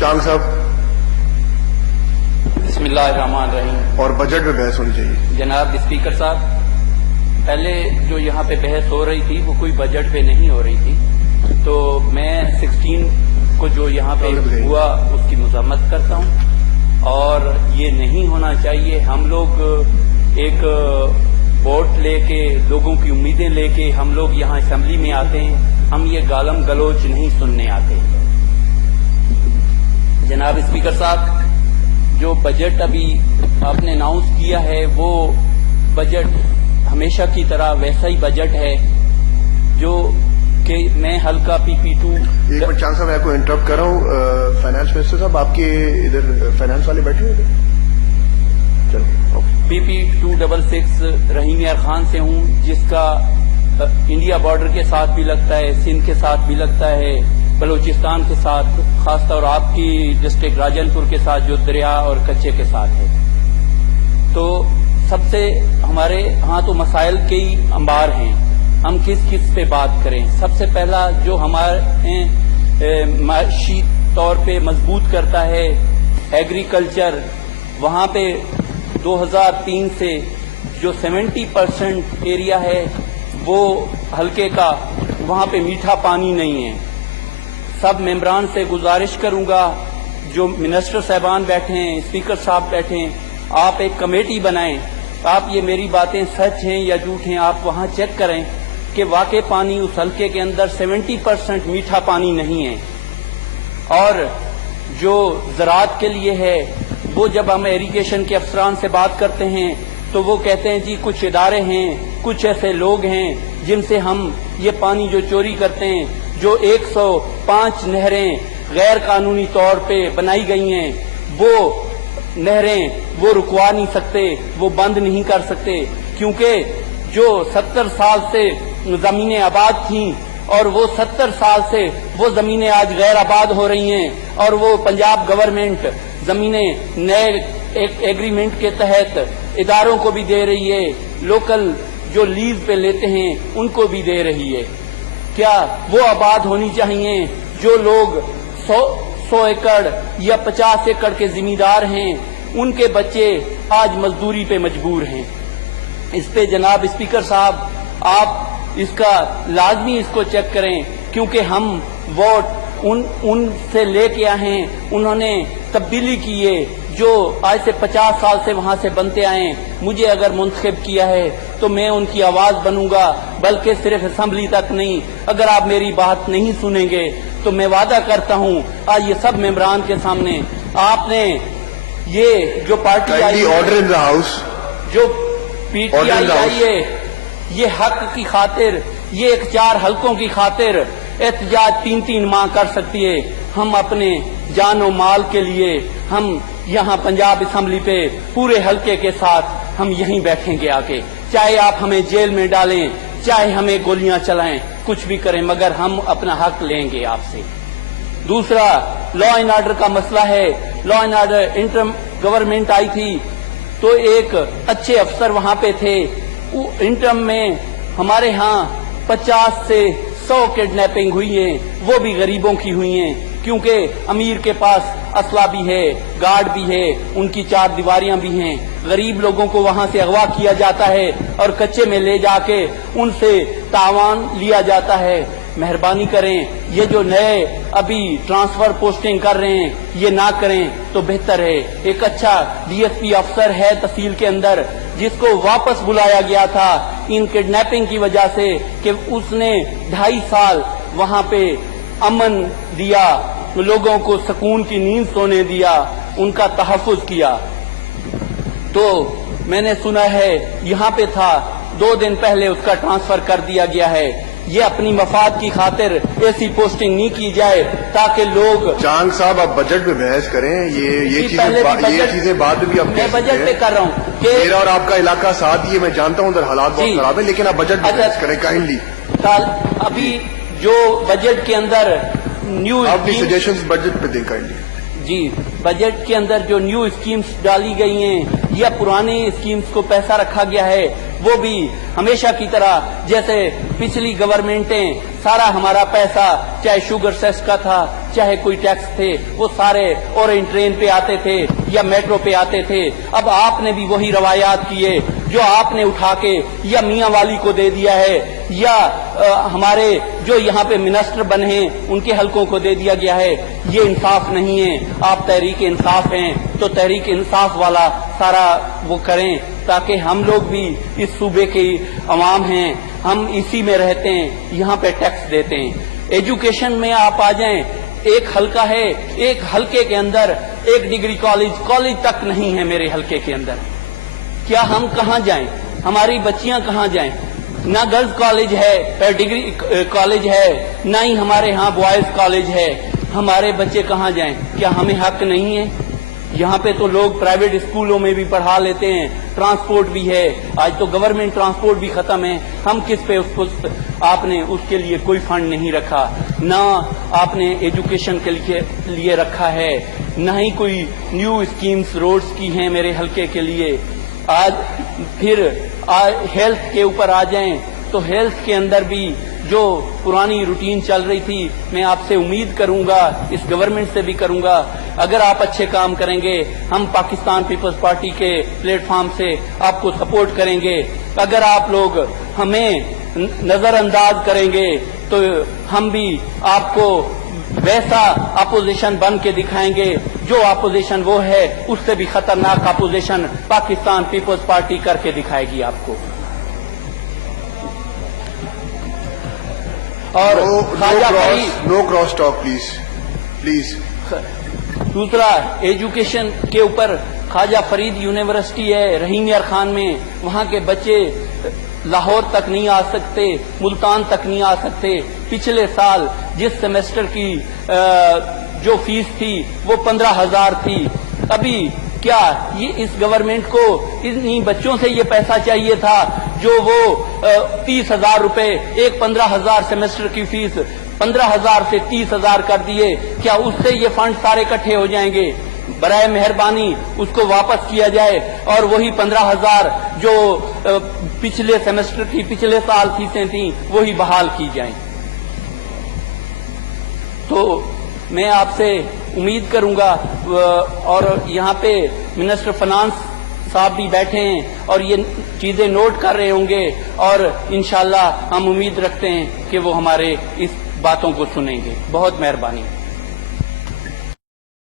चांग साहब। बिस्मिल्लाहिर्रहमानिर्रहीम। और बजट में बहस होनी चाहिए। जनाब स्पीकर साहब, पहले जो यहाँ पे बहस हो रही थी वो कोई बजट पे नहीं हो रही थी, तो मैं 16 को जो यहाँ पे हुआ उसकी मजम्मत करता हूँ और ये नहीं होना चाहिए। हम लोग एक वोट लेके, लोगों की उम्मीदें लेके हम लोग यहाँ असेंबली में आते हैं, हम ये गालम गलोच नहीं सुनने आते। जनाब स्पीकर साहब, जो बजट अभी आपने अनाउंस किया है वो बजट हमेशा की तरह वैसा ही बजट है जो कि मैं हल्का PP2। एक मिनट चांग साहब, मैं आपको इंटरप्ट कर रहा हूँ। फाइनेंस मिनिस्टर साहब, आपके इधर फाइनेंस वाले बैठे हुए थे? चलो। PP266 रहीम यार खान से हूँ, जिसका इंडिया बॉर्डर के साथ भी लगता है, सिंध के साथ भी लगता है, बलूचिस्तान के साथ, खासतौर आपकी डिस्ट्रिक्ट राजनपुर के साथ जो दरिया और कच्चे के साथ है। तो सबसे हमारे यहाँ तो मसाइल के ही अंबार हैं, हम किस किस पे बात करें। सबसे पहला जो हमारे माशी तौर पे मजबूत करता है एग्रीकल्चर, वहाँ पे 2003 से जो 70% एरिया है वो हल्के का, वहाँ पे मीठा पानी नहीं है। सब मेंबरान से गुजारिश करूंगा, जो मिनिस्टर साहबान बैठे हैं, स्पीकर साहब बैठे हैं, आप एक कमेटी बनाएं। आप ये मेरी बातें सच हैं या झूठ हैं, आप वहां चेक करें कि वाकई पानी उस हल्के के अंदर 70% मीठा पानी नहीं है। और जो ज़राअत के लिए है, वो जब हम इरिगेशन के अफसरान से बात करते हैं तो वो कहते हैं जी कुछ इदारे हैं, कुछ ऐसे लोग हैं जिनसे हम ये पानी जो चोरी करते हैं, जो 105 नहरें गैर कानूनी तौर पे बनाई गई हैं, वो नहरें वो रुकवा नहीं सकते, वो बंद नहीं कर सकते, क्योंकि जो 70 साल से जमीनें आबाद थीं और वो 70 साल से वो जमीनें आज गैर आबाद हो रही हैं और वो पंजाब गवर्नमेंट जमीनें नए एक एग्रीमेंट के तहत इदारों को भी दे रही है, लोकल जो लीज पे लेते हैं उनको भी दे रही है। क्या वो आबाद होनी चाहिए? जो लोग 100 एकड़ या 50 एकड़ के जिम्मेदार हैं, उनके बच्चे आज मजदूरी पे मजबूर हैं। इस पे जनाब स्पीकर साहब, आप इसका लाजमी इसको चेक करें, क्योंकि हम वोट उनसे लेके आए हैं, उन्होंने तब्दीली की है, जो आज से 50 साल से वहां से बनते आए। मुझे अगर मुंतखब किया है तो मैं उनकी आवाज बनूंगा, बल्कि सिर्फ असेंबली तक नहीं। अगर आप मेरी बात नहीं सुनेंगे तो मैं वादा करता हूं आज ये सब मेंबरान के सामने, आपने ये जो party I, order in the house, जो PTI आई है, ये हक की खातिर, ये एक 4 हलकों की खातिर एहतजाज 3-3 माह कर सकती है। हम अपने जान और माल के लिए हम यहाँ पंजाब असेंबली पे पूरे हलके के साथ हम यहीं बैठेंगे आके, चाहे आप हमें जेल में डालें, चाहे हमें गोलियां चलाएं, कुछ भी करें, मगर हम अपना हक लेंगे आपसे। दूसरा, लॉ एंड ऑर्डर का मसला है। Law and order interim government आई थी तो एक अच्छे अफसर वहां पे थे। इंटरम में हमारे यहाँ 50 से 100 किडनैपिंग हुई है, वो भी गरीबों की हुई हैं, क्योंकि अमीर के पास असला भी है, गार्ड भी है, उनकी 4 दीवारियां भी हैं। गरीब लोगों को वहां से अगवा किया जाता है और कच्चे में ले जाके उनसे तावान लिया जाता है। मेहरबानी करें, ये जो नए अभी ट्रांसफर पोस्टिंग कर रहे हैं, ये ना करें तो बेहतर है। एक अच्छा DSP अफसर है तहसील के अंदर, जिसको वापस बुलाया गया था इन किडनैपिंग की वजह से, कि उसने 2.5 साल वहां पे अमन दिया, लोगों को सुकून की नींद सोने दिया, उनका तहफ़्फ़ुज़ किया। तो मैंने सुना है यहाँ पे था, 2 दिन पहले उसका ट्रांसफर कर दिया गया है। ये अपनी मफाद की खातिर ऐसी पोस्टिंग नहीं की जाए ताकि लोग। चांग साहब, आप बजट पे बहस करें, ये चीजें बाद में भी आप मैं बजट पे कर रहा हूँ कि मेरा और आपका इलाका साथ ही है, मैं जानता हूँ उधर हालात बहुत खराब है, लेकिन आप बजट पे बहस करें काइंडली। अभी जो बजट के अंदर न्यू अपनी सजेशंस बजट पे दें काइंडली। जी, बजट के अंदर जो न्यू स्कीम्स डाली गई हैं या पुराने स्कीम्स को पैसा रखा गया है, वो भी हमेशा की तरह जैसे पिछली गवर्नमेंटें सारा हमारा पैसा, चाहे शुगर सेस का था, चाहे कोई टैक्स थे वो सारे ऑरेंज ट्रेन पे आते थे या मेट्रो पे आते थे। अब आपने भी वही रवायात किए जो आपने उठा के या मियाँ वाली को दे दिया है या हमारे जो यहाँ पे मिनिस्टर बने हैं उनके हलकों को दे दिया गया है। ये इंसाफ नहीं है। आप तहरीक इंसाफ हैं तो तहरीक इंसाफ वाला सारा वो करें ताकि हम लोग भी इस सूबे के अवाम हैं, हम इसी में रहते हैं, यहाँ पे टैक्स देते हैं। एजुकेशन में आप आ जाएं, एक हलका है, एक हलके के अंदर एक डिग्री कॉलेज तक नहीं है मेरे हलके के अंदर। क्या हम कहाँ जाएं? हमारी बच्चियां कहाँ जाएं? ना गर्ल्स कॉलेज है, डिग्री कॉलेज है, ना ही हमारे यहाँ बॉयज कॉलेज है। हमारे बच्चे कहाँ जाएं? क्या हमें हक नहीं है? यहाँ पे तो लोग प्राइवेट स्कूलों में भी पढ़ा लेते हैं, ट्रांसपोर्ट भी है। आज तो गवर्नमेंट ट्रांसपोर्ट भी खत्म है। हम किस पे उसको, आपने उसके लिए कोई फंड नहीं रखा, ना आपने एजुकेशन के लिए रखा है, ना ही कोई न्यू स्कीम्स रोड्स की हैं मेरे हलके के लिए। आज फिर हेल्थ के ऊपर आ जाएं तो हेल्थ के अंदर भी जो पुरानी रूटीन चल रही थी, मैं आपसे उम्मीद करूंगा, इस गवर्नमेंट से भी करूंगा, अगर आप अच्छे काम करेंगे हम पाकिस्तान पीपल्स पार्टी के प्लेटफॉर्म से आपको सपोर्ट करेंगे। अगर आप लोग हमें नजरअंदाज करेंगे तो हम भी आपको वैसा अपोजिशन बन के दिखाएंगे जो अपोजिशन वो है, उससे भी खतरनाक अपोजिशन पाकिस्तान पीपल्स पार्टी करके दिखाएगी आपको। और नो क्रॉस टॉक प्लीज। दूसरा, एजुकेशन के ऊपर ख्वाजा फरीद यूनिवर्सिटी है रहीम यार खान में, वहां के बच्चे लाहौर तक नहीं आ सकते, मुल्तान तक नहीं आ सकते। पिछले साल जिस सेमेस्टर की जो फीस थी वो 15,000 थी। अभी क्या ये इस गवर्नमेंट को इन्हीं बच्चों से ये पैसा चाहिए था जो वो 30,000 रुपए, एक 15,000 सेमेस्टर की फीस 15,000 से 30,000 कर दिए। क्या उससे ये फंड सारे इकट्ठे हो जाएंगे? बराए मेहरबानी उसको वापस किया जाए और वही 15,000 जो पिछले सेमेस्टर की, पिछले साल फीसें थी वही बहाल की जाएं। तो मैं आपसे उम्मीद करूंगा, और यहाँ पे मिनिस्टर फाइनेंस साहब भी बैठे हैं और ये चीजें नोट कर रहे होंगे, और इंशाल्लाह हम उम्मीद रखते हैं कि वो हमारे इस बातों को सुनेंगे। बहुत मेहरबानी।